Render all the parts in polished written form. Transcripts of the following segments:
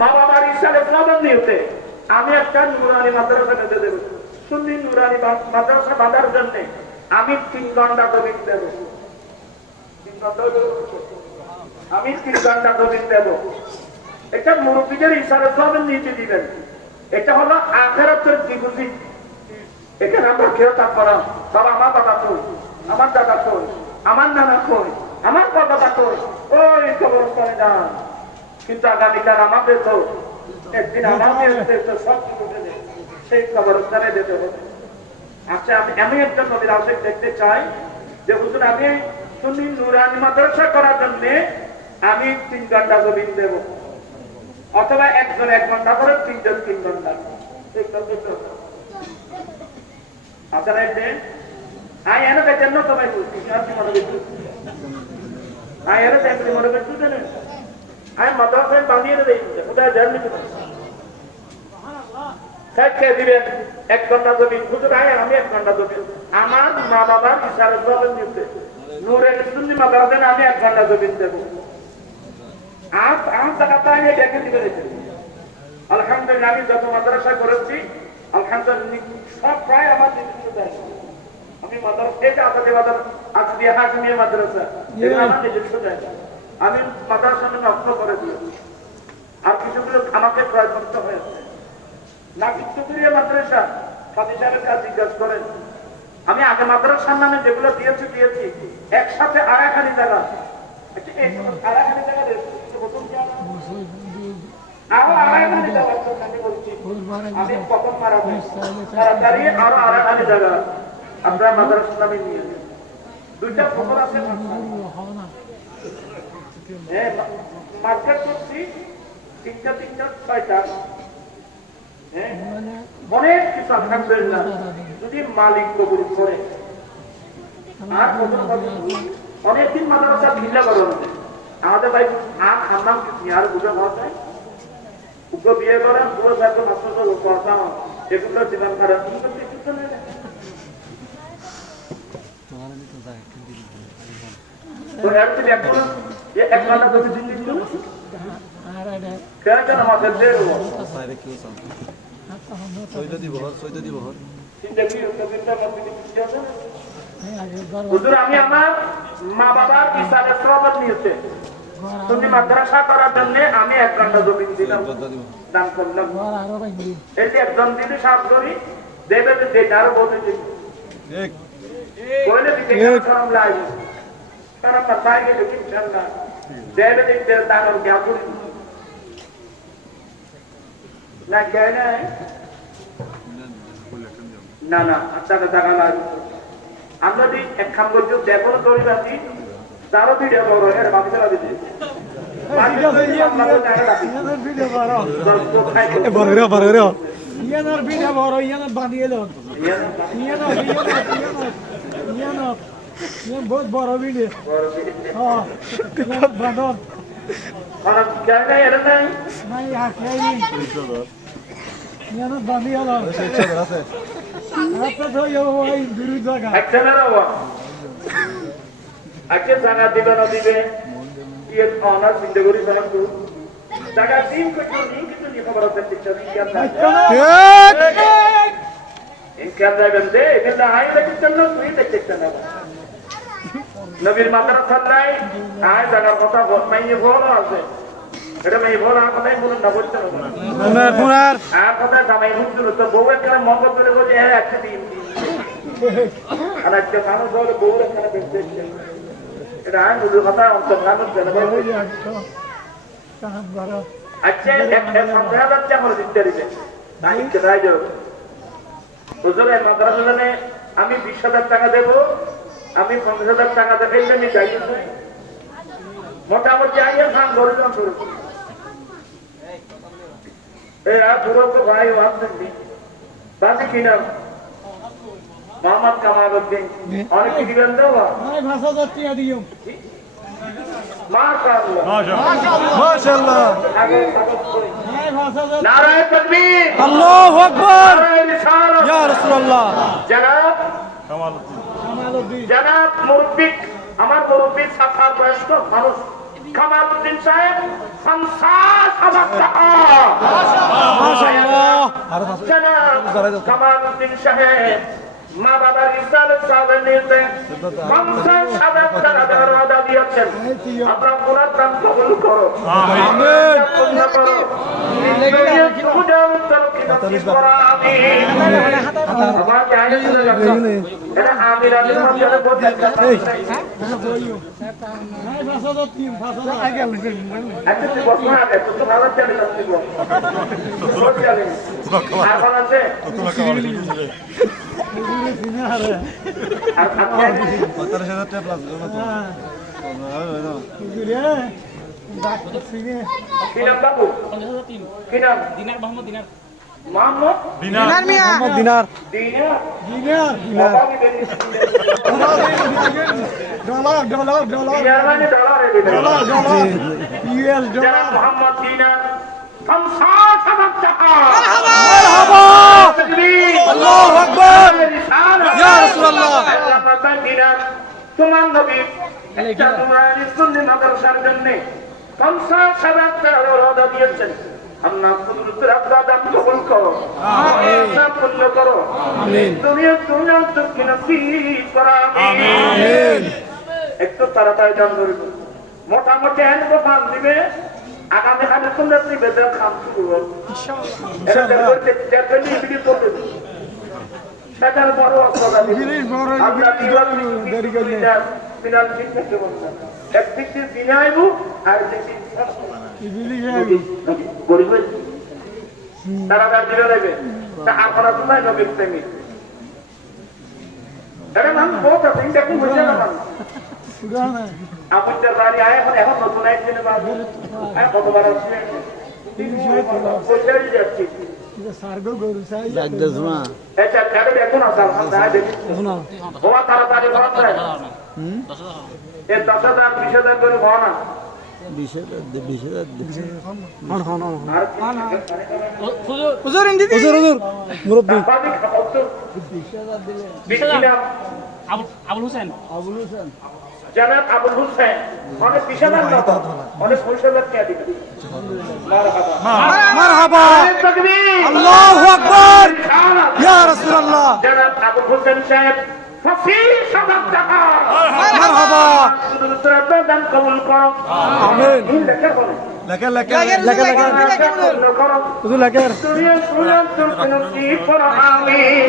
মা বাবার ইসালে প্রদান নিতে আমি একটা নুরানি মাদ্রাসা নিতে দেব। সুন্নি নুরানি মাদ্রাসা বাঁধার জন্য আমি 3 ঘন্টা দবিন দেব। 3 ঘন্টা আমি 3 ঘন্টা দবিন দেব। এটা মুরব্বীদের ইসালে প্রদান নিতে দিবেন। এটা হলো আখিরাতের ডিপোজিট। এখানে আমরা কেউ থাকবো না। বাবা আমার বাবা কই, আমার দাদা কই, আমার নানা কই, আমার বাবা কই, ওই কবরস্থানে যান। কিন্তু আগামীকাল আমাদের তো একদিন আমাদের তো সব কিছু সেই কবরস্থানে যেতে হবে। আচ্ছা আমি একটা নবীর আশেক দেখতে চাই যে হুজুর আমি সুন্নি নুরানি মাদ্রাসা করার জন্য আমি 3 ঘন্টা জমিন দেব, অথবা একজন 1 ঘন্টা করে 3 জন 3 ঘন্টা। আপনারা আই এনে দেখেন না সবাই আই এনে দেখলে মনে করছি জানেন আমি মাদ্রাসায় বানিয়ে দেই কোথায় জানি খেয়ে দিবেন 1 ঘন্টা জমিন হুজুর আয় আমি 1 ঘন্টা জমিন আমার মা বাবার ইশারা জবান দিতে নূরের সুন্নি মাদ্রাসায় আমি 1 ঘন্টা জমিন দেব। আমার টাকাটা আমি ডেকে দিবেন। আলহামদুলিল্লাহ আমি যত মাদ্রাসা করেছি আলহামদুলিল্লাহ সব প্রায় আমার নিজস্ব জায়গা। আমি মাদ্রাসা এটা আসাদে আজমিয়া হাজমিয়া মাদ্রাসা এটা আমার নিজস্ব জায়গা। আমি মাদ্রাসা নষ্ট করে দিয়েছি। আর কিছুগুলো আমাকে ক্রয় করতে হয়েছে। নাকিবচুরিয়া মাদ্রাসা সাথী সাহেবের কাছে জিজ্ঞাসা করেন। আমি আগে মাদ্রাসার নামে যেগুলো দিয়েছি একসাথে আড়াইখানি জায়গা আড়াইখানি জায়গা আরো আড়াইখানি জায়গা আমি কখন মারা তাড়াতাড়ি আরো আড়াইখানি জায়গা আপনার মাদ্রাসার নামে নিয়ে 2টা খবর আছে। হ্যাঁ মার্কেট করছি 3টা 6টা। হ্যাঁ অনেক কিছু আলহামদুলিল্লাহ যদি মালিক কবুল করে। আর অনেকদিন মাদ্রাসা ভিল্লা করা হচ্ছে আমাদের ভাই আর খান্নাম কিছু আর বুঝে হওয়া যায় উগ্র বিয়ে করেন পুরো সাথে মাত্র পড়াশোনা এগুলো জীবন খারাপ কিছু নেই। তো একদিন এক ঘন্টা তুমি দিল্লি কেন কেন আমাদের আমি আমার মা বাবার ইসালে সরবত নিয়েছে তুমি মাদ্রাসা করার জন্য আমি 1 ঘন্টা জমিন দিলাম দান করলাম। এই যে একজন দিদি সাহায্য করি দেবে যে আরো বলতে বলে দিতে সালাম লাই সালাম পাই গেলে ইনশাআল্লাহ দেবে দিতে দান জ্ঞাপ করি না কেন না না আচ্ছা টাকা লাগবে। আমরা যদি এক খাম করছি দেখো দড়ি বাঁধি তারও ভিডিও বড় এর বাঁধতে পারবে বহুত বড় ভিডিও বাঁধন বাঁধি হল আজকে জায়গা দিবে না দিবে অনার চিন্তা করি জায়গা দিন কিন্তু খবর আছে নবীর মাদ্রাসার নাই আয় জায়গার কথা মাইয়ে বড় আছে এটা মেয়ে বড় আর কথাই বলুন না বলতে আর কথায় জামাই বুঝছিল তো বউ একটা মঙ্গ করে বলছে হ্যাঁ একটা দিন আর একটা মানুষ হলে বউ একটা দেখছে এটা আয় বুঝল কথা অন্তর মানুষ আচ্ছা একটা আমার দিতে দিবে মাদ্রাসা জানে আমি 20,000 টাকা দেবো আমি 50,000 টাকা দেখাইলে আমি যাই মোটামুটি আইয়া খান ধরে শুরু ভাই বাকি কিনা মোহাম্মদ কামাল উদ্দিন অনেক কি দিবেন তো নারায়ে তাকবীর আল্লাহু আকবার ইয়া রাসূলুল্লাহ জনাব জনাব মুরব্বি আমার মুরব্বি সাফার বয়স্ক মানুষ কামাল উদ্দিন সাহেব 50,000 টাকা মাশাআল্লাহ। জনাব কামালউদ্দিন সাহেব মা বাবার রিসালাত সাহেবের নির্দেশ 50 হাজার টাকা দেওয়ার ওয়াদা দিয়েছেন। আল্লাহ পুরার দান কবুল করো। আমিন। পূর্ণ করো। নিশ্চয়ই সুজান তরকি নসিব করো। আমিন। আমার জায়গা চলে যাচ্ছে। এটা আমির আলীর মাঝে বলতে একটা তুই বস না আগে তো ভালো চলে যাচ্ছে গো। আর কোন আছে? আর কি নাম বাবু? কি নাম? দিনার মোহাম্মদ দিনার মোহাম্মদ দিনার মিয়া দিনার দিনার। দিনার বাবা কি বেরিয়ে ডলার ডলার ডলার দিনার মানে ডলারে দিবেন। ডলার ডলার ইউএস জনাব ডলার মোহাম্মদ দিনার 50,000 টাকা। মারহাবা আল্লাহু আকবার ইয়া রাসূলুল্লাহ। দিনার তোমার নবী একটা তোমার সুন্নি মাদ্রাসার জন্য 50,000 টাকা ওয়াদা দিয়েছেন। আল্লাহ কুদরতের আপনার দান কবুল করো। আমিন। পূর্ণ করো। আমিন। দুনিয়া তো নসিব করো। আমিন। একটু তাড়াতাড়ি দান করবে। মোটামুটি এক দোকান দিবে। আগামী কালে সুন্দর দিবে দেখ খাম শুরু হবে। এটা দেখতে দেখতে ভিডিও করবে। সেটার বড় অসুবিধা নেই। জিনিস বড় আমরা দেরি করলে বিনাল ঠিক করতে বললাম। একদিক দিয়ে বিনাইবু আর একদিক ইবিলি গরিবের তারা তার দিলে নেবে তা আপনারা তো নাই নবীর প্রেমিক। এটা মানুষ বহুত আছে দেখুন বুঝছে না মানুষ। সুরানা আপনার বাড়ি আয় এখন নতুন একদিন কতবার আসছে পয়সাই যাচ্ছি। সার্গো গরু চাই আচ্ছা তাহলে দেখুন আলহামদুলিল্লাহ দেখি শোনা হওয়া তাড়াতাড়ি ভাব যায়। 10,000 20,000 করে ভাও না। হন হন হন আর হুজুর ইন্দি হুজুর হুজুর মুরব্বি বাবা কত 20,000 আবুল হোসেন জনাব আবুল হোসেন অনেক 20,000 না অনেক 20,000 টাকা দিবেন। মারহাবা তাকবীর আল্লাহু আকবার ইয়া রাসূলুল্লাহ। জনাব আবুল হোসেন সাহেব 25,000 টাকা। মারহাবা কুদরতের দান কবুল করো। আমিন। লেখা করো। লেখা লেখা লেখা লেখা পূর্ণ করো। হুজুর লেখার দুনিয়া তো নসিব করো। আমিন।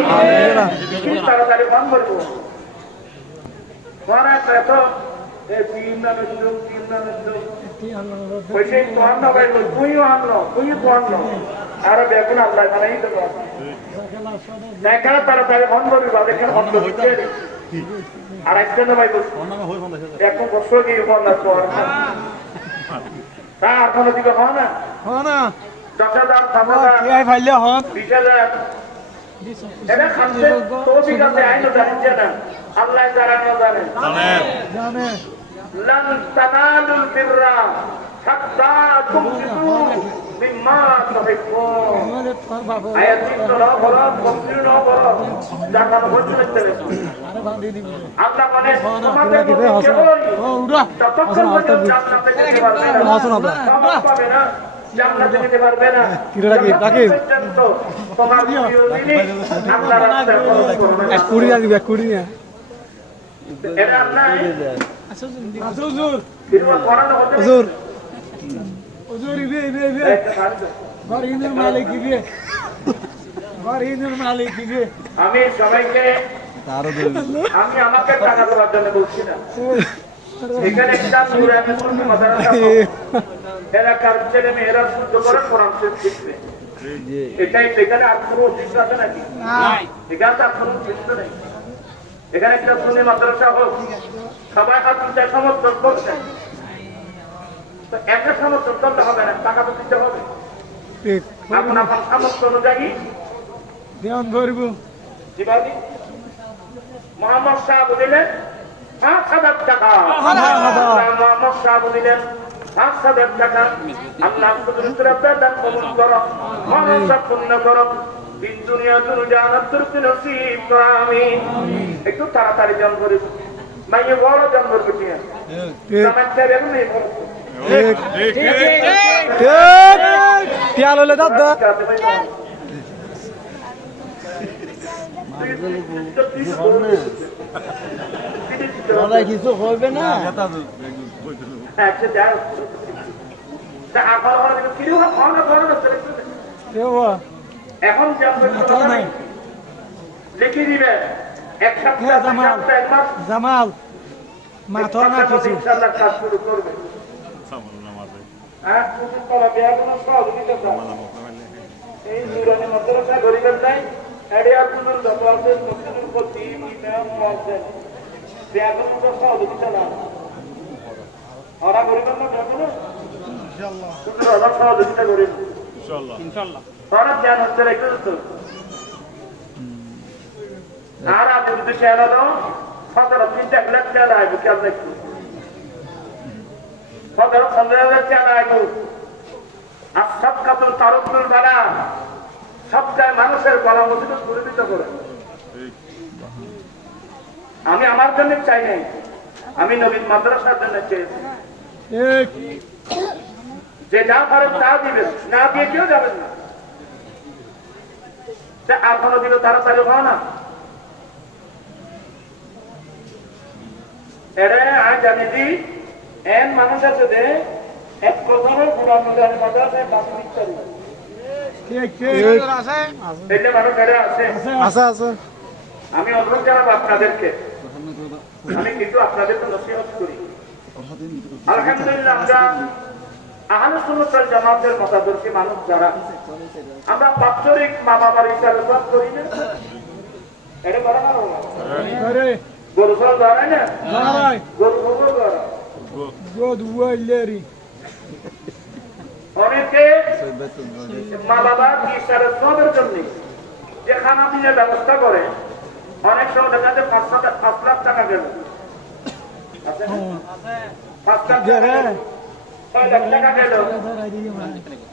কি তাড়াতাড়ি বন্ধ করবো। পরে তো এই তিন পয়সা তো আন্ন গাইল তুইও আন্ন তুইও তো আন্ন আরো দেখুন আল্লাহ মানাই তো দেখা তাড়াতাড়ি বন্ধ করবি বা দেখেন বন্ধ হচ্ছে আর একটা না ভাই এখন বছর গিয়ে বন্ধ কর তা আর কোনো দিকে হয় না হনা 10,000 15,000 কি আই ফাইলে হন 20,000 এটা খাচ্ছে তো বিকাশে আইন জানিছে না আল্লাহ জানানো জানে জানে لن تنالوا البر حتى تنفقوا مما تحبون আমাদের তোর বাবা আয়াতটি না বলা কমপ্লিট না বলা জানানো হচ্ছে আরে বাঁধি দিবি আল্লাহ মানে তোমাদের দিবে মধ্যে হাসান কেবল ও উড়া ততক্ষণ পর্যন্ত জান্নাতে যেতে পারবে না হাসান আপা সমাজ পাবে না জান্নাতে যেতে পারবে না কিরে রাখি তোমার প্রিয় জিনিস আল্লাহ রাস্তায় খরচ করবে না। এক কুড়ি দিবি এক কুড়ি না এটা আপনার হুজুর ফিরবা করানো হতে হুজুর হুজুর ইবে ইবে ইবে একটা কাজ ঘর হিন্দুর মালিক ইবে ঘর হিন্দুর মালিক ইবে আমি সবাইকে আমি আমাকে টাকা দেওয়ার জন্য বলছি না এখানে একটা নুরানি মুসলিম মাদ্রাসা এলাকার ছেলে মেয়েরা শুদ্ধ করে কোরআন শরীফ শিখবে এটাই এখানে আর কোনো উদ্দেশ্য আছে নাকি নাই এখানে তো আর কোনো উদ্দেশ্য নেই এখানে একটা সুন্নি মাদ্রাসা হোক সবাই হাত উঠে সমর্থন করছে তো একটা সমর্থন করতে হবে না টাকা তো দিতে হবে ঠিক এখন আপনার সামর্থ্য অনুযায়ী ধ্যান ধরব দিবালি মোহাম্মদ সাহেব দিলেন 5,000 টাকা মোহাম্মদ সাহেব দিলেন 5,000 টাকা আল্লাহ কুদরতের দান কবুল করো মনসা পূর্ণ করো দিন দুনিয়া জান্নাত তুরকি নসিব করো আমিন একটু তাড়াতাড়ি জন করে মাইয়ে বড় জন করবে কি ঠিক জামাত সাহেব এখন নেই বড় ঠিক ঠিক ঠিক খেয়াল হলে দাদা কিছু হবে না এখন লিখে দিবেন এক সপ্তাহ এক মাস জামাল মাথা না কিছু ইনশাআল্লাহ কাজ শুরু করবে আর সুযোগ করা বেয়া কোনো সহযোগিতা চাই এই নুরানি মাদ্রাসা গরিবের নাই এরিয়ার কোন যত আছে নতুন প্রতি ইমাম মুয়াজ্জিন বেয়া কোনো সহযোগিতা না ওরা গরিবের না বেয়া কোনো ইনশাআল্লাহ তুমি ওরা সহযোগিতা করিন ইনশাআল্লাহ ওরা জ্ঞান হচ্ছে রেখে তো আর আপনি যদি চেহারা দাও সতেরো 3 লাখ চেহারা আইব খেয়াল রাখবো 15,000 চেহারা আইব আর সব কাপড় তারকুল বানা সব গায়ে মানুষের গলা মধ্যে পরিচিত করে আমি আমার জন্য চাই নাই আমি নবীন মাদ্রাসার জন্য চেয়েছি যে যা পারেন তা দিবেন না দিয়ে কেউ যাবেন না আর কোনো দিনও তাড়াতাড়ি হয় না এরা আজ জানি যে এন মানুষ আছে যে এক প্রথমে গুণানুদান মাদ্রাসায় বাসন ইত্যাদি এটা মানুষ এরা আছে আমি অনুরোধ জানাবো আপনাদেরকে আমি কিন্তু আপনাদেরকে নসিহত করি আলহামদুলিল্লাহ আমরা আহলে সুন্নাত ওয়াল জামাতের মতাদর্শী মানুষ যারা আমরা বাৎসরিক মা বাবার হিসাবে সব করি না এটা করা ভালো না গরু সব ধরে না গরু খবর ধরা অনেকে মা বাবার হিসাবে সবের জন্য যে খানা পিনার ব্যবস্থা করে অনেক সময় দেখা যায় 5 লাখ টাকা গেল 5 লাখ টাকা 6 লাখ টাকা গেল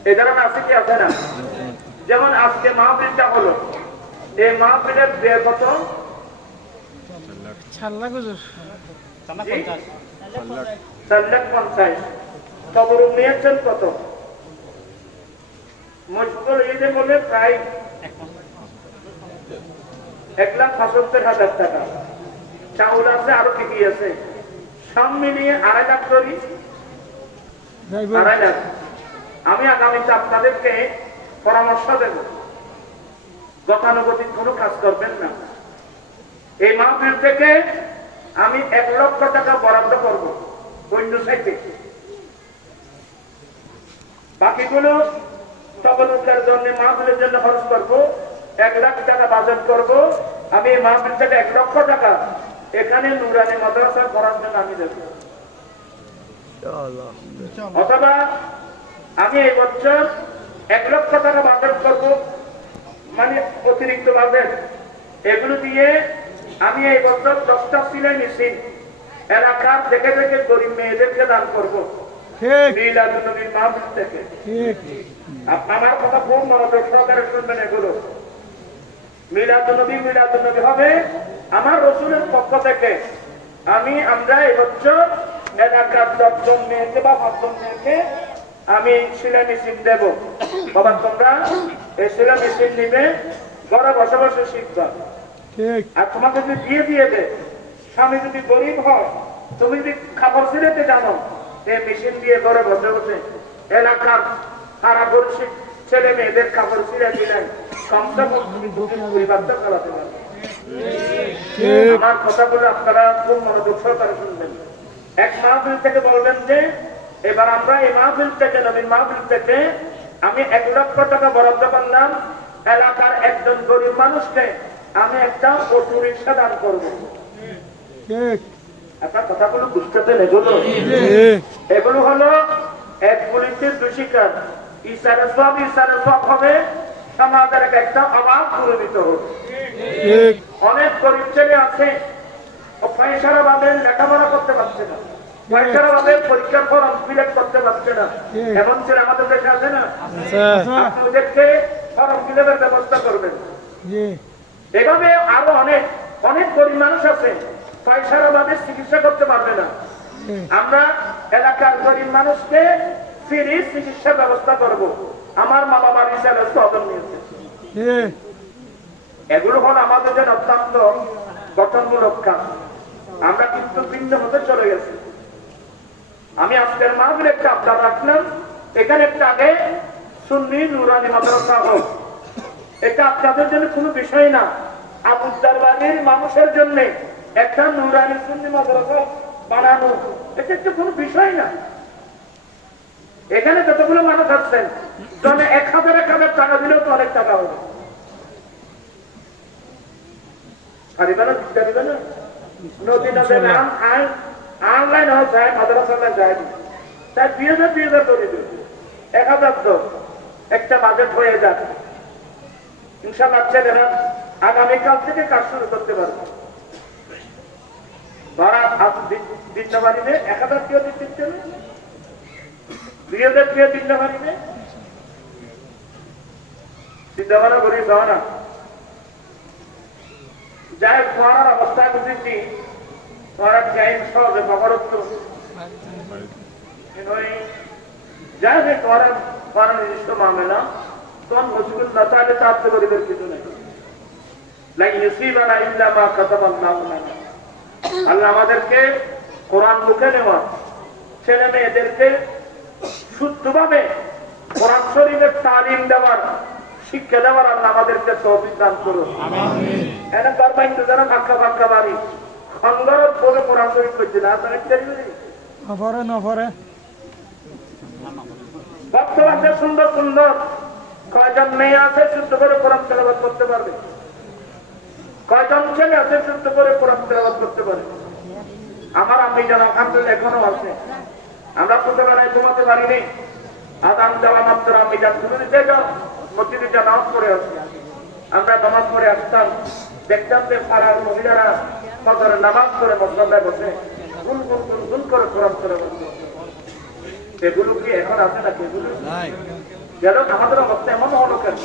এই ধরনের আছে কি আছে না যেমন আজকে মাহফিলটা হলো এই মাহফিলের ব্যয় কত 4,50,000 কবর নিয়েছেন কত মজবুর এই যে বলে প্রায় 1,75,000 টাকা চাউল আছে আরো কি কি আছে সব মিলিয়ে 2.5 লাখ করি 2.5 লাখ আমি আগামীতে আপনাদেরকে পরামর্শ দেব গতানুগতিক কোনো কাজ করবেন না এই মাহফিল থেকে আমি 1 লক্ষ টাকা বরাদ্দ করব অন্য সাইটে বাকিগুলো তবরুকের জন্য মাহফিলের জন্য খরচ করব 1 লাখ টাকা বাজেট করব আমি এই মাহফিল থেকে 1 লক্ষ টাকা এখানে নুরানি মাদ্রাসা করার জন্য আমি দেব অথবা আমি এই বছর 1 লক্ষ টাকা বাজেট করব মানে অতিরিক্ত বাজেট এগুলো দিয়ে আমি এই বছর 10টা সিলাই মেশিন এলাকার দেখে দেখে গরিব মেয়েদেরকে দান করবো মিলাদুন্নবীর মাহফিল থেকে আমার কথা খুব মনোযোগ সহকারে শুনবেন এগুলো মিলাদুন্নবী হবে আমার রসুলের পক্ষ থেকে আমরা এবছর এলাকার 10 জন মেয়েকে বা 5 জন মেয়েকে আমি সেলাই মেশিন দেব বাবা তোমরা এই সেলাই মেশিন নিবে ঘরে বসে বসে শিখবা আর তোমাকে যদি বিয়ে দিয়ে দে স্বামী যদি গরিব হয় তুমি যদি খাবার সিলাতে জানো এই মেশিন দিয়ে ঘরে বসে বসে এলাকার সারা গরিব ছেলে মেয়েদের কাপড় সিলাই দিলেন কমসে কম তুমি পরিবারটা চালাতে পারবে আমার কথাগুলো আপনারা খুব মনোযোগ সহকারে শুনবেন এক মাহফিল থেকে বলবেন যে এবার আমরা এই মাহফিল থেকে নবীন মাহফিল থেকে আমি 1 লক্ষ টাকা বরাদ্দ করলাম এলাকার একজন গরিব মানুষকে আমি একটা অটো রিক্সা দান করবো আপনার কথাগুলো বুঝতে দেন এগুলো হলো এক পুলিশের 2 শিকার ইসারে সব হবে সমাজের একটা অভাব পূরণিত হবে অনেক গরিব ছেলে আছে পয়সার ভাবে লেখাপড়া করতে পারছে না পয়সার ভাবে পরীক্ষার ফর্ম ফিল আপ করতে পারছে না এমন ছেলে আমাদের দেশে আছে না আপনাদেরকে ফর্ম ফিল আপের ব্যবস্থা করবেন এভাবে আরো অনেক অনেক গরিব মানুষ আছে পয়সার অভাবে চিকিৎসা করতে পারবে না আমরা এলাকার গরিব মানুষকে ফ্রি চিকিৎসা ব্যবস্থা করব আমার মা বাবা ছেলে সদর নিয়েছে। এ এগুলো হল আমাদের জন্য অত্যন্ত গঠনমূলক কাজ। আমরা কিন্তু ভিন্ন হতে চলে গেছি। আমি আজকের মাহফিলে একটা আবদার রাখলাম, এখানে একটা আগে সুন্নি নুরানি মাদ্রাসা হোক। এটা আপনাদের জন্য কোনো বিষয় না। আবুদ্দার বাড়ির মানুষের জন্য একটা নুরানি সুন্নি মাদ্রাসা বানানো, এটা একটা কোনো বিষয় না। এখানে যতগুলো মানুষ আসছেন, জনে 1000 টাকা দিলেও তো অনেক টাকা হবে। পারিবে না, পারিবে না। নদী নদী অনলাইন হয় যায়, মাদ্রাসা যায়নি, তাই 2000 করে দিবে, 1000 তো একটা বাজেট হয়ে যাবে। ইনশাআল্লাহ ছেলেরা আগামীকাল থেকে কাজ শুরু করতে পারবে। ধরা দিতে পারিবে 1000 কেউ দিতে হবে, 2000 কেউ দিতে পারিবে, চিন্তা ভাবনা করি দাও না। যাই পড়ার অবস্থা বুঝেছি, পড়ার টাইম সহজে কবরত্ব যাই হোক পড়ার নিজস্ব মামলা তখন মজবুত না চাইলে চাপতে গরিবের কিছু নেই। আল্লাহ আমাদেরকে কোরআন মুখে নেওয়া, ছেলে মেয়েদেরকে শুদ্ধভাবে কোরআন শরীফের তালিম দেওয়ার, শিক্ষা দেওয়ার আল্লাহ আমাদেরকে তৌফিক দান করুন। এনে গর্বাইন যারা ফাঁকা ফাঁকা বাড়ি খন্দরত বলে কোরআন শরীফ করছে না, আপনারা নফরে নফরে বর্তমানে সুন্দর সুন্দর কয়জন মেয়ে আছে শুদ্ধ করে কোরআন তেলাওয়াত করতে পারবে, কয়জন ছেলে আছে শুদ্ধ করে কোরআন তেলাওয়াত করতে পারে। আমার আমি যেন আলহামদুলিল্লাহ এখনো আছে। আমরা ছোটবেলায় ঘুমাতে পারিনি, আদান দেওয়া মাত্র আমি যা শুরু দিতে যাও মসজিদে যা নামাজ পড়ে আসছি। আমরা নামাজ পড়ে আসতাম, দেখতাম যে পাড়ার মহিলারা ফজরের নামাজ পড়ে মসজিদে বসে গুন গুন গুন গুন করে কোরআন তেলাওয়াত করছে। এগুলো কি এখন আছে নাকি? এগুলো যেন আমাদের অবস্থা এমন হলো কেন?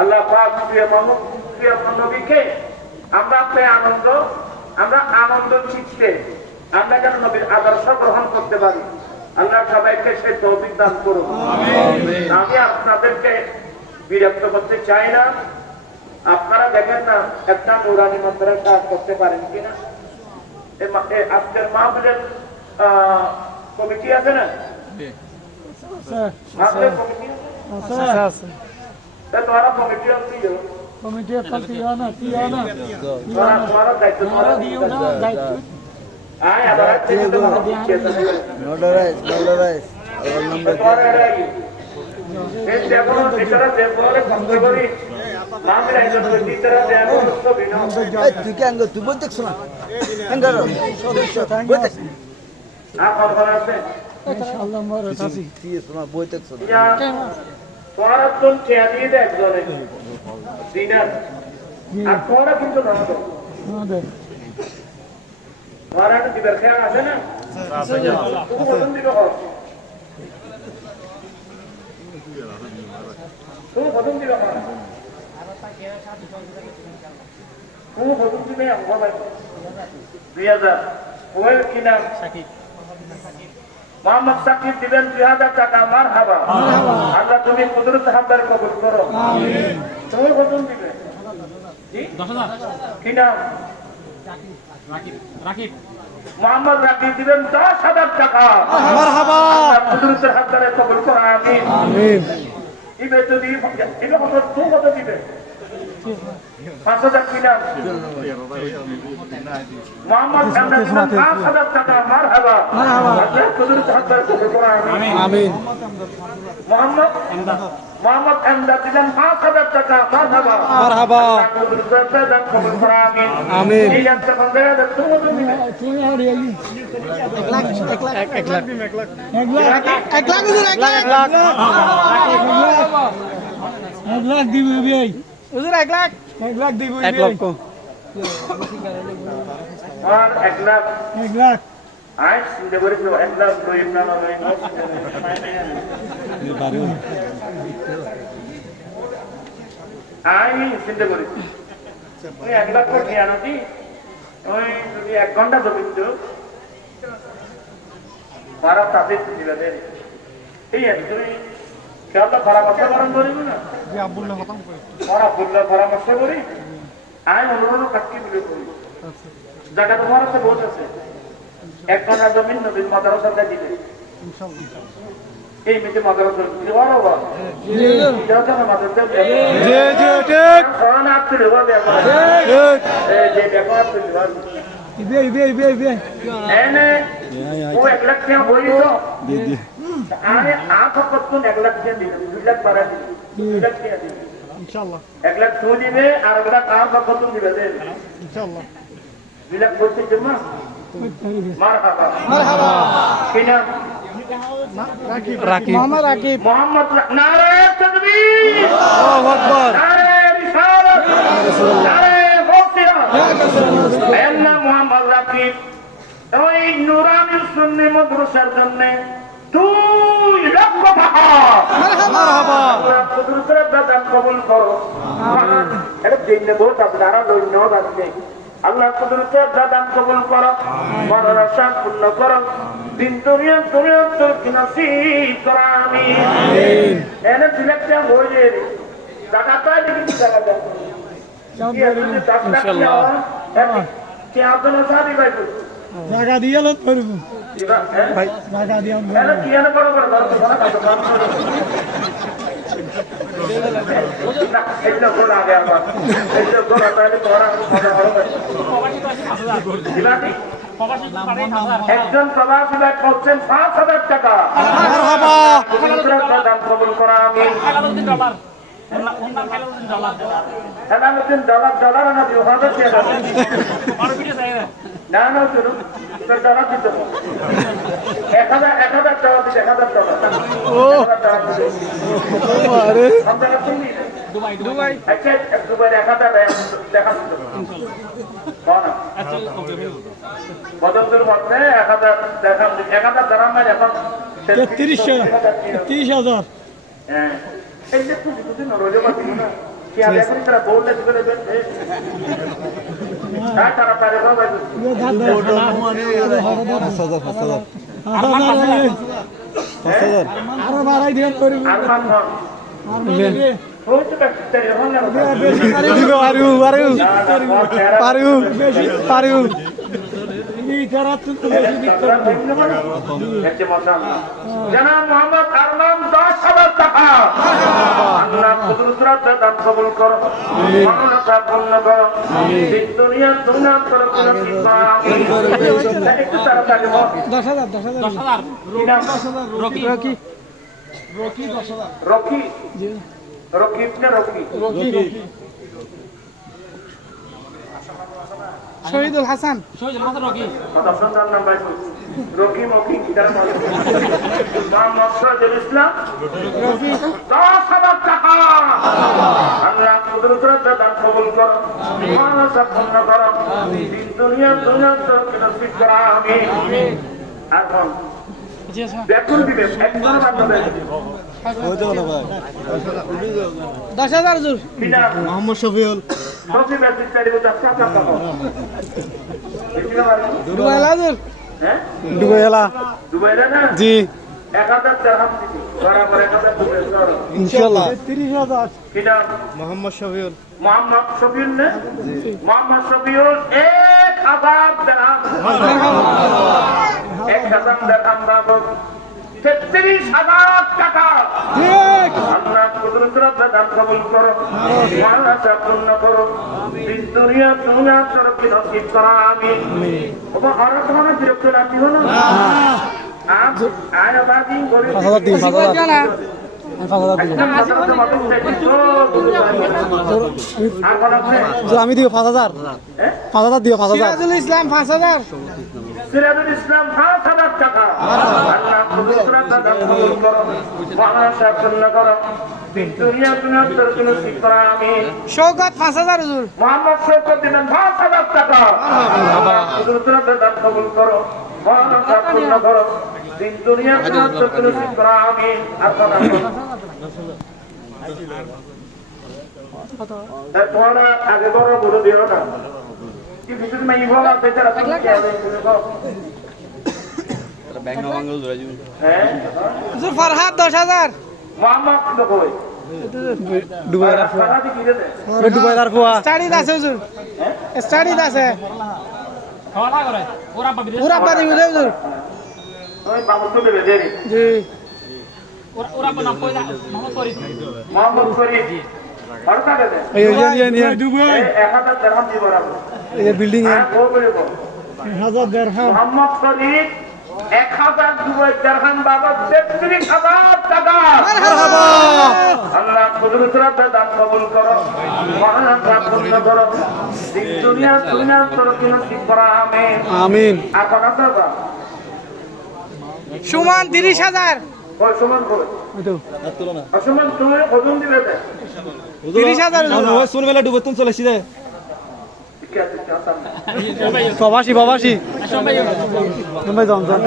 আল্লাহ পাক প্রিয় নবীকে আমরা পেয়ে আনন্দ, আমরা আনন্দ চিত্তে আমরা যেন নবীর আদর্শ গ্রহণ করতে পারি। আল্লাহ সবাইকে সে তৌফিক দান করুন। আমি আপনাদেরকে বিরক্ত করতে চাই না। আপনারা দেখেন না একটা নুরানি মাদ্রাসা করতে পারেন কিনা। আজকের মাহফিলের কমিটি আছে না, মাহফিলের কমিটি আছে তোমার কমিটি আছে, কমিটি না তোমার দায়িত্ব দিও না দায়িত্ব আয় আবার তুই কে আঙ্গ তুই বই দেখছো না ইনশাআল্লাহ মরে থাকি বই দেখছো না পড়ার চেয়া দিয়ে দেয় একজনে দিনার, আর পড়া কিন্তু না হবে। আমাদের পড়াটা দিবার খেয়াল আছে না? তুমি কখন দিবে হোক, তুমি কখন দিবে পড়া, তুমি কখন দিবে 2000 ওই কি নাম মোহাম্মদ সাকিব দিবেন 2000 টাকা। মারহাবা, আল্লাহ তুমি কুদরত হামদার কবুল করো। তুমি কত দিবে? 10,000 কি নাম? রাকিব মোহাম্মদ রাকিব দিবেন 10,000 টাকা। মারহাবা, আল্লাহ কুদরতের হামদারে কবুল করো। আমিন আমিন। দিবে যদি দিবে কত, তুমি কত দিবে? 5,000 কি নাম? মোহাম্মদ হামদা দিবেন 5,000 টাকা। মারহাবা, আল্লাহ কুদরতের হামদারে কবুল করো। আমিন আমিন। মোহাম্মদ হামদা দিলেন 5,000 টাকা। মারহাবা মারহাবা, কবুল করো। আমিন আমিন। ঠিক আছে বন্ধুরা, তুমি দিবে তুমি আর এলি 1 লাখ 1 লাখ 1 লাখ 1 লাখ দিবি ভাই হুজুর 1 লাখ 1 লাখ দিবি 1 লক্ষ আর 1 লাখ 1 লাখ আই সিন্ধে করে 1 লাখ 2 লাখ আই সিন্ধে করে ওই 1 লাখ করে আনো দি। ওই যদি 1 ঘন্টা জমি দিও 12 তাতে দিবে দেন। এই আছে তুমি কেবল পরামর্শ করেন করিব না যে আব্বুল্লাহ খতম করে ওরা বললে পরামর্শ করি আমি অনুরোধ কাটকি বলে করি জায়গা তোমার আছে বহুত আছে এক কানা জমিন নদীর মাদ্রাসাটা দিলে ইনশাআল্লাহ এই মেয়েকে মাদ্রাসা দিলে বড় বড় মাদ্রাসা যে ব্যাপার ইবে ইবে ইবে ইবে এনে ও 1 লাখ টাকা বই তো আরে আপ কত 1 লাখ টাকা দিবে 2 লাখ বাড়া দিবে 2 লাখ টাকা দিবে ইনশাআল্লাহ 1 লাখ তুই দিবে আর 1 লাখ আর কত দিবে দেন ইনশাআল্লাহ 2 লাখ বলতে জমা মারহাবা মারহাবা কিনা রাকিব মোহাম্মদ রাকিব মোহাম্মদ নারে তাকবীর আল্লাহু আকবার নারে রিসালাত নারে ফৌজিয়া আল্লাহ মোহাম্মদ রাকিব ওই নুরানি সুন্নি মাদ্রাসার জন্য 2 লক্ষ টাকা মারহাবা আল্লাহ কুদরতের দান কবুল করো এটা দিনে বহুত আপনারা ধন্যবাদ আছে আল্লাহ কুদরতের দান কবুল করো মাদ্রাসা পূর্ণ করো দিন দুনিয়া তোর নসিব করা আমিন এনে সিলেক্ট হয়ে যায় টাকা পাই কিন্তু টাকা দাও ইনশাআল্লাহ কি আপনারা সাথী ভাই জায়গা দিয়ে লো করব ভাই জায়গা দিয়ে এনে কি এনে বড় বড় এটা কোন আগে আমার এটা কোন তাহলে তোরা একজন প্রবাসী ভাই বলছেন 5,000 টাকা মারহাবা দান কবুল করা আমিন ডলার না দিও হবে না না শুনুন ডলার দিতে 1,000 টাকা দিতে 1,000 টাকা আপনারা শুনি দুবাই আচ্ছা দুবাই 1,000 দেখা দিতে বদলতুর মধ্যে 1,000 দেখা 1,000 দাঁড়ান না এখন 33,000 হ্যাঁ এই যে তুমি নরজে পাচ্ছি না কি আর এখন তারা বোর্ড লিখে দেবেন তারা পারে বাবা আরো বাড়াই দিয়ে করব আর মান হচ্ছে ব্যক্তি এখন না পারু এই তারা তো বেশি দিতে জনাব মোহাম্মদ আরমান 10,000 টাকা আল্লাহ কুদরত দান কবুল করো মানবতা পূর্ণ করো এই দুনিয়া দুনিয়া করো কোন আমিন একটু তাড়াতাড়ি বল 10,000 রকি 10,000 রকি রকি না রকি শহীদুল হাসান কথা শুনতাম না ভাই রকি মকি কিদার বলে মোহাম্মদ সিরাজুল ইসলাম 10,000 টাকা আল্লাহ কুদরত দান কবুল করো মানবতা পূর্ণ করো দিন দুনিয়া তোর নসিব করা আমিন এখন বেতন দিবে একজন বান্ধবে 10,000 জুর কিনা মোহাম্মদ শফিউল রকি বেতন চাইবো 10,000 টাকা দেখিলা মানে দুবাইলা জুর হ্যাঁ দুবাইলা না জি 1,000 টাকা দিবি বরাবর 1,000 দিবে ইনশাআল্লাহ 30,000 কিনা মোহাম্মদ শফিউল মোহাম্মদ শফিউল না মোহাম্মদ শফিউল 1,000 টাকা 1,000 টাকা বাবু 33,000 টাকা ঠিক আল্লাহ কুদরত দান কবুল করো মানবতা পূর্ণ করো দিন দুনিয়া তোর নসিব করা আমিন ওবা আর তোমার বিরক্ত লাগি হলো আজ আয় বাদি করে 5,000 দিন 5,000 জানা 5,000 আমি দিও 5,000 5,000 দিও 5,000 সিরাজুল ইসলাম 5,000 সিরাজুল ইসলাম 5,000 টাকা আল্লাহ কুদরত দান কবুল করো মানবতা পূর্ণ করো দিন দুনিয়া তোর নসিব করা আমিন শওকত 5,000 হুজুর মোহাম্মদ শওকত দিবেন 5,000 টাকা আল্লাহ কুদরত দান কবুল করো মানবতা পূর্ণ করো দিন দুনিয়া তোর নসিব করা আমিন আপনারা তোমরা আগে বড় বড় দিও না কি ভিতরে মাই বলা বেচারা তুমি কি হবে ব্যাংক নামাঙ্গল ধরে যাবেন হ্যাঁ হুজুর ফরহাদ 10,000 মোহাম্মদ কই ডুবাই সারাদি কি রে ডুবাই আর ফুয়া স্টাডিত আছে হুজুর স্টাডিত আছে খাওয়া করে ওরা পাবি পুরা পারি হুজুর হুজুর ওই বাবু তো দেবে দেরি জি ওরা নাম কইলা মোহাম্মদ ফরিদ মোহাম্মদ ফরিদ হরতা দে এই নিয়ে এই 1000 দিরহাম দি বরাবর এই বিল্ডিং এ আর গো বলে বল 1000 দিরহাম মোহাম্মদ ফরিদ 1000 দুবাই দিরহাম বাবা 33000 টাকা মারহাবা আল্লাহ কুদরত দান কবুল করো মহান পূর্ণ করো দিন দুনিয়া দুনিয়া তরফ নসিব করা আমিন আমিন এখন আসবা সুমান 30000 ওই সমান করে ওই তো অসমান তুমি ওজন দিবে দে 30000 হুজুর শুন মেলা ডুবতুন চলেছি রে ঠিক আছে চাতা প্রবাসী প্রবাসী মুম্বাই জন জন জন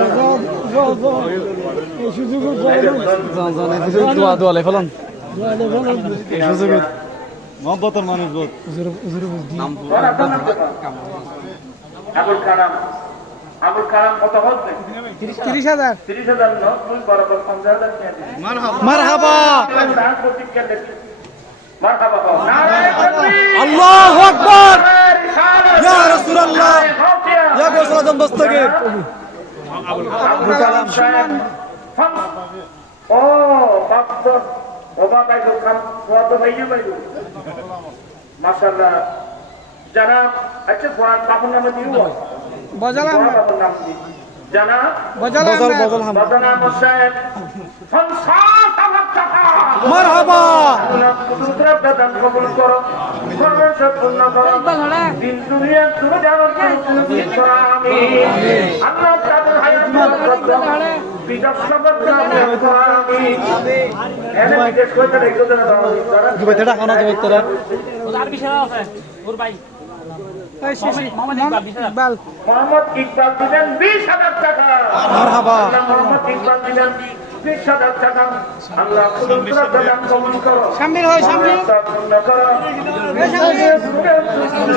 এই সুযোগ দোয়া দোয়া লে ফলন এই সুযোগ মহব্বতের মানুষ বহুত হুজুর হুজুর বুঝদি আবুল কালাম কত হচ্ছে 30000 30,000 নোট তুই বরাবর 50,000 নিয়ে দিস মারহাবা তার প্রতিজ্ঞা দেখি মারহাবা বাবা নারায়ে তাকবীর আল্লাহু আকবার রিসালাত ইয়া রাসূলুল্লাহ ইয়া গোসলাম দস্তগীর আবুল কালাম সাহেব ও বাপ ও বাবা কাম কত ভাইয়া ভাই মাশাআল্লাহ জনাব আচ্ছা কোরআন বাবুর নামে দিও বজালাম বাবুর নাম দি জনাব বজালাম বজল হাম বাদনা মোসাহেব 50,000 টাকা মারহাবা আল্লাহ কুদরত দান কবুল করো সর্বস্ব পূর্ণ করো দিন দুনিয়া তুমি জানো তুমি করো আমিন আল্লাহ তাদের হায়াত বরকত বিদাস সবত কামিয়াব করো আমিন এনে বিদেশ করতে রেখে দেন তারা দুবাই টাকা না দুবাই তোরা ওর বিশাল আছে ওর ভাই এই শিশি মোহাম্মদ ইকবাল মোহাম্মদ ইকবাল দিলেন 20,000 টাকা মারহাবা আল্লাহ মোহাম্মদ ইকবাল দিলেন 20,000 টাকা আল্লাহ কুদরত দান কবুল করো শামির হয় শামির পূর্ণ করো এই শামির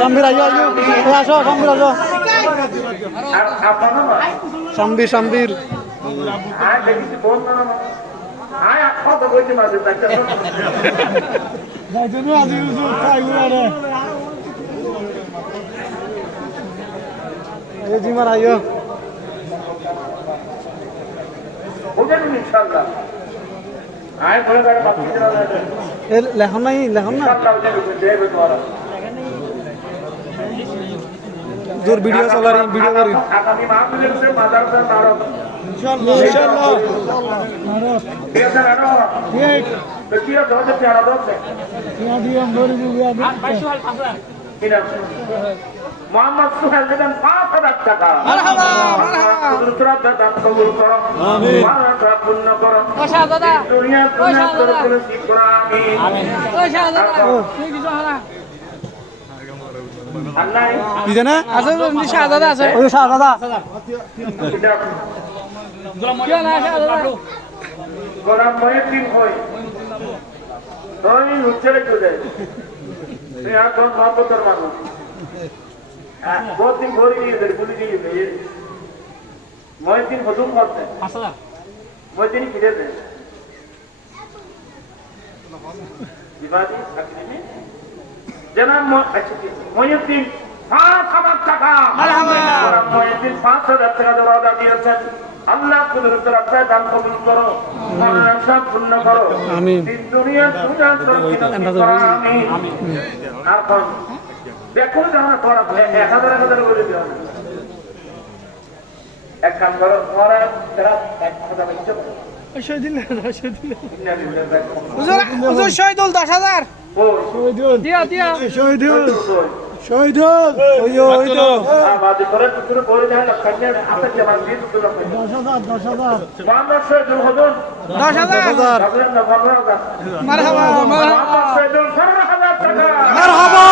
শাম্বির আইও আইও এই আসো শাম্বির আসো আর আপনারা শাম্বির শাম্বির আয় দেখি ফোন না আয় কত কইতে মাঝে তাইটা যাইতো আজি হুজুর তাই গুরে এই জিমার আইও বুঝেন ইনশাআল্লাহ আয় ঘরে ঘরে বাকি দিলা না এ লেখন নাই লেখন না ইনশাআল্লাহ দেবে তোমার জোর ভিডিও চলারি ভিডিও করি আগামী মাহফিলের সে মাদ্রাসা নারক ইনশাআল্লাহ ইনশাআল্লাহ ঠিক আছে না ঠিক বেকিয়া দোতে প্যারা দোতে ইয়া দিয়ে আমরি বুয়া আর 22,000 কিনা মোহাম্মদ সুহেল দিলেন 5,000 টাকা মারহাবা মারহাবা কুদরত দান কবুল করো আমিন মারাটা পূর্ণ করো ও শাহজাদা দুনিয়া দুনিয়া তরফ নসিব করো আমিন ও শাহজাদা তুই কিছু হলা আল্লাহ কি জানা আছে শাহজাদা আছে ওই শাহজাদা এটা কি না শাহজাদা গোলাম মহিউদ্দিন কই ওই উচ্চরে চলে তুই আর কোন মহব্বতের মানুষ বহুত দিন ভরে গিয়েছে ভুলে গিয়েছে মহিউদ্দিন হজুম করতে 5,000 মহিউদ্দিন ফিরে দেয় বিবাদী আকরিমি জনাব মহিউদ্দিন 5,000 টাকা গোলাম মহিউদ্দিন 5,000 টাকা দরজা দিয়েছেন আল্লাহ কুদরত রাব্বে দান কবুল করো মনোনয়ন পূর্ণ করো আমিন দিন দুনিয়া দুনিয়া তরফ আমিন আর কোন দেখো জানা তোরা 1,000 বলে দিও এক কাম করো তোরা তেরা 1,000 ইচ্ছা করো হুজুর হুজুর শহীদুল 10000 ও দিও দিও শহীদুল শহীদুল ওই ওই তো আমাদের করে কিছু বলে দেন কন্যা আপনি জবাব দিয়ে দিতে হবে 10,000 মোহাম্মদ শহীদুল হজুর 10000 আপনার না ভাবনা মারহাবা মারহাবা মোহাম্মদ শহীদুল 15,000 টাকা মারহাবা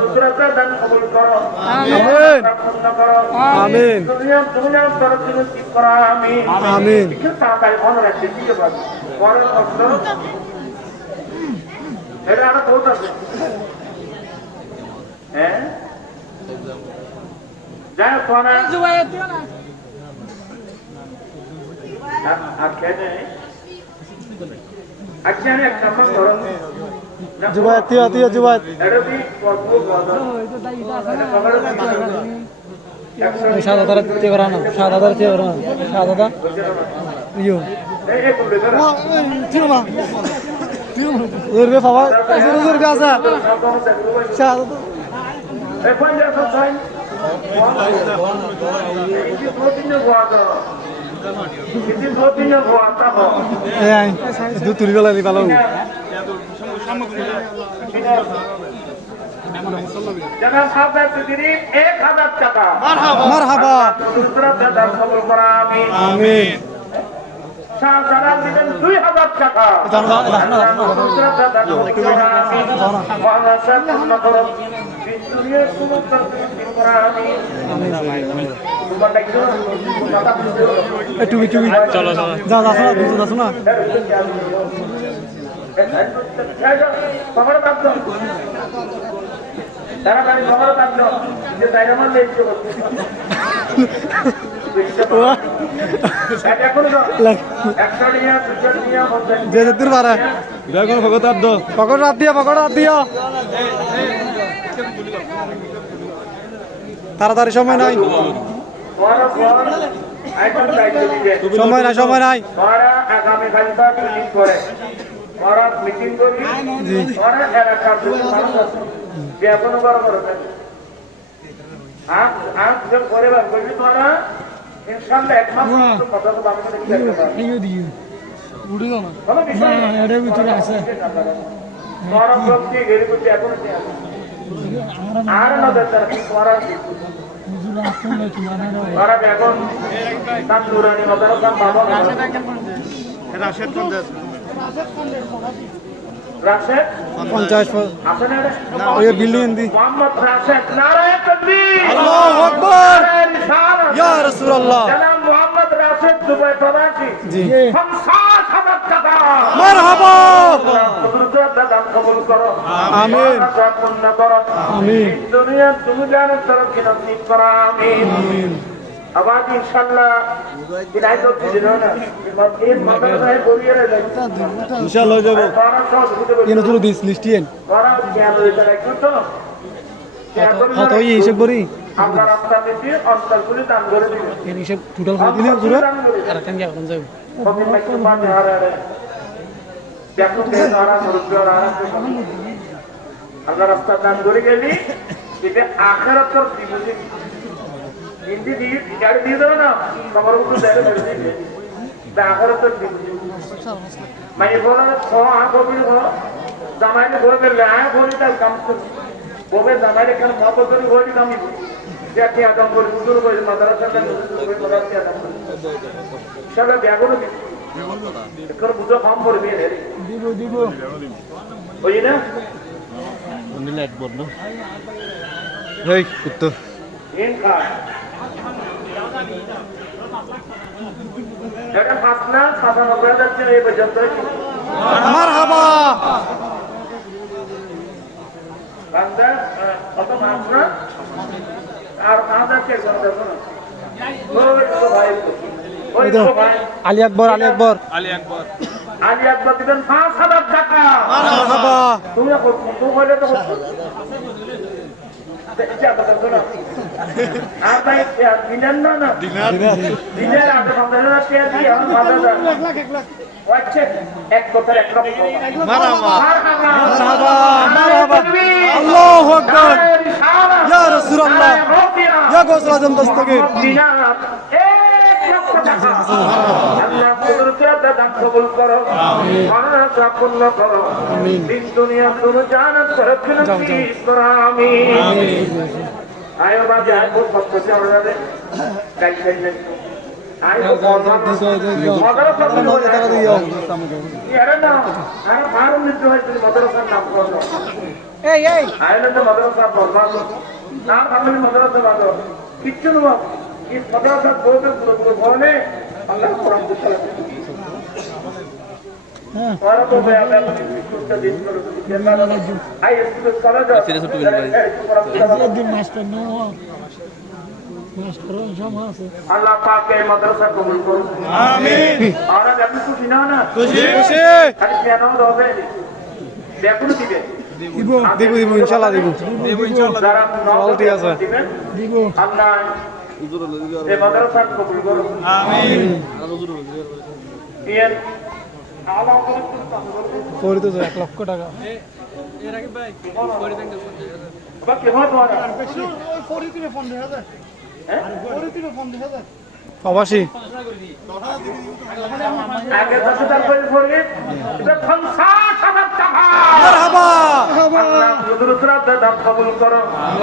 কুদরত দান কবুল করো আমিন পূর্ণ করো আমিন দুনিয়া দুনিয়া তরফ নসিব করো আমিন আমিন কিছু তাড়াতাড়ি মনে রাখতে দিয়ে পারবে পরের প্রশ্ন এটা আরো বহুত আছে হ্যাঁ যাই হোক তোরা জুবাইর দিও না আর খেয়ে আচ্ছা এক নম্বর ধরো জুবাইর তিয়া জুবাইর এটা কি কত বদল সাদা তারা তে করা না সাদা তারা তে করা সাদা দা ইয়ো এই করবে টিও না ওর বে বাবা ওর বে আসা সাদা এই পঞ্চাশ সাইন এই প্রতিদিন গোয়াটা কিতি প্রতিদিন গোয়াটা हो এই আই দু তুলি গলা নি ভালো জনাব সাহেব দিদি 1000 টাকা মারহাবা দুসরা দাদা কবুল করা আমিন আমিন শাহজালাল দিবেন 2000 টাকা দুসরা দাদা কবুল করা আমিন ওয়ালা সাল্লাল্লাহু আলাইহি দুনিয়ার সমস্ত কবুল করা আমিন তোমার দেখো কথা বলছো টুবি চলো যা যা শোনা খবর পাচ্ছ তারা গাড়ি খবর পাচ্ছ যে তাই আমার লেগছে এখন একটা নিয়ে দুটো নিয়ে যে যেতে পারে বেগুন ভগত আদ পকড় রাত দিও তাড়াতাড়ি সময় নাই সময় নাই ওরা আগামী ঘন্টা মিটিং করে ওরা মিটিং করি ওরা এলাকার যে কোনো বড় বড় জব করে বার করবি তোরা ইনশাআল্লাহ এক মাস কথা তো আমি দেখতে পারবো কোনো বিষয় না এর ভিতরে আছে তোরা প্রতি গেলি করতে এখন আর না দেতার তোরা ওরা এখন তান্দুরানি মাদ্রাসা বাবা রাশেদ রাশেদ 50 আছে না ওই বিল্ডিং দি মোহাম্মদ রাশেদ নারায়ে তাকবীর আল্লাহু আকবার নারায়ে রিসালাত ইয়া রাসূলুল্লাহ জনাব মোহাম্মদ রাশেদ দুবাই প্রবাসী জি 50,000 টাকা মারহাবা কুদরত দান কবুল করো আমিন পূর্ণ করো আমিন দুনিয়া তুমি জানো তরফ কি নসিব করো আমিন আমিন আবার ইনশাআল্লাহ বিদায় তো দিন না এই মাদ্রাসায় পড়িয়ে রাখবেন ইনশাআল্লাহ যাব তারা সব বুঝে বলছে কেন তুলো দিস লিস্টিয়েন তারা জ্ঞান লইতে রাখছো তো কত এই হিসাব করি আমরা রাস্তা দিতে অন্তরগুলি দান করে দিবেন এই হিসাব টোটাল করে দিলে পুরো আর কেন কি এখন যাব কবি মাইকে পাতে হারারে দেখো কে তারা মুরব্বি আর আমরা রাস্তা দান করে গেলি এটা আখিরাতের জীবনে হিন্দি দিয়ে গাড়ি দিয়ে দেবে না তোমার উপর দেবে দেবে আখিরাতের জীবনে মানে বলা কবি জামাইলে বলে গেলে বলি তার কাম ববে জামাইলে কেন মহাপত্তরি বলি কামি দেখি আদম করে হুজুর করে মাদ্রাসা সবাই ব্যাগরও এখন বুঝো কম পড়বে দিব ওই না লাইট বন্ধ এই কুত্তো ইন কার এটা ফাসনা 97,000 এই পর্যন্ত মারহাবা বান্দা কত ফাসনা আর আদা কে করে দেখো না ওই তো ভাই ওই তো ভাই আলী আকবর আলী আকবর দিবেন 5,000 টাকা মারহাবা তুমি বলে তো আর ভাই দিলেন না দিনের আগে সন্ধ্যা টিয়া দিয়ে এক কথার এক মারহাবা আল্লাহু আকবার ইয়া রাসূলুল্লাহ ইয়া গোসল আজম দস্তগীর আল্লাহ কুদরত দান কবুল করো আমিন পূর্ণ করো আমিন দিন দুনিয়া দুনো জান্নাত তরফ নসিব করো আমিন আয়ো বাজে আয় খুব কষ্ট করে আমরা গাই গাই আয়ো মাদ্রাসা টাকা দিও এর না আর মারুম নিতে হয় তুমি মাদ্রাসার নাম করো এই আয়ো না মাদ্রাসা বরবাদ না আমি মাদ্রাসা বাদো কিচ্ছু না इस मदरसा बोलते बोले अल्लाह कुरान को चला और तो मैं अपने स्कूल का दिन करो तो क्या ना आई स्कूल कॉलेज ऐसे दिन मास्टर नो আল্লাহ পাক এই মাদ্রাসা কবুল করুন আমিন আমরা যত খুশি না না খুশি খুশি খালি কেন হবে দেখুন দিবে দিব দিব দিব ইনশাআল্লাহ দিব দিব ইনশাআল্লাহ যারা সব ঠিক আছে দিব আল্লাহ এই মাদ্রাসা কবুল করুন আমিন বিয়ের আলা করে তো 1 লক্ষ টাকা বা কি হয় তোমার প্রবাসী আগে 10,000 করে পড়বে এটা 50,000 টাকা মারহাবা আল্লাহ হুজুররা দান কবুল করো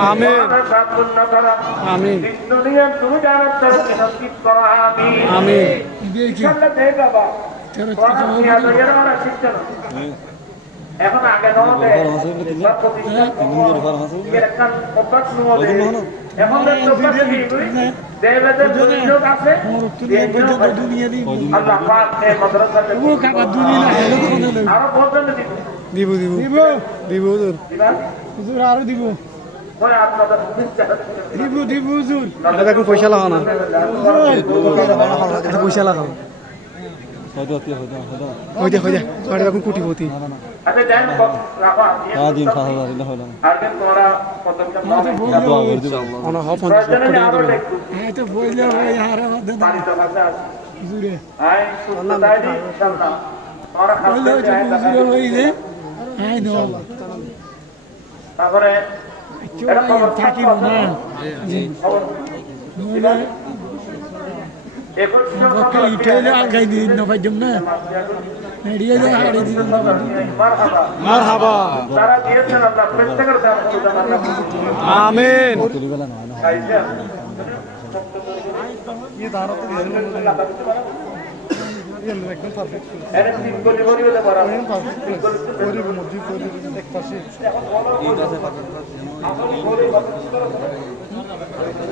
আমিন দান পূর্ণ করো আমিন দুনিয়া তুমি জানার তরফ নসিব করো আমিন আমিন ইনশাআল্লাহ দে বাবা এখন আগে নমতে এখন দেবেদের দুর্যোগ আছে আল্লাহ পাক এই মাদ্রাসাতে আরো বলতেন দিব দিব দিব দিব হুজুর হুজুর আরো দিব ওই আপনাদের দিব দিব হুজুর এটা দেখুন পয়সা লাগাও না এটা পয়সা লাগাও হয়তো হয়তো হয়তো দেখুন কোটিপতি আচ্ছা দেন রাখা দিন 7000 দিলে হলো আর দিন তোমরা পদক্ষেপ নাও অন হ 50 প্রয়োজনে আরো দেখো এটা বইলে হয় আর আমাদের বাড়িতে ভাষা আছে হুজুরে আই সুস্থতায় দিন ইনশাআল্লাহ তোমরা খাবে হইলে আই নো তারপরে এটা খবর থাকিব না জি নইলে ওকে ইটেলে আগাই দিন না ভাইজম না এড়িয়ে যা হাড়ি দিন মারহাবা তারা দিয়েছেন আল্লাহ প্রত্যেকের দান করুন আল্লাহ আমিন এর তিন কোটি ভরি হতে পারে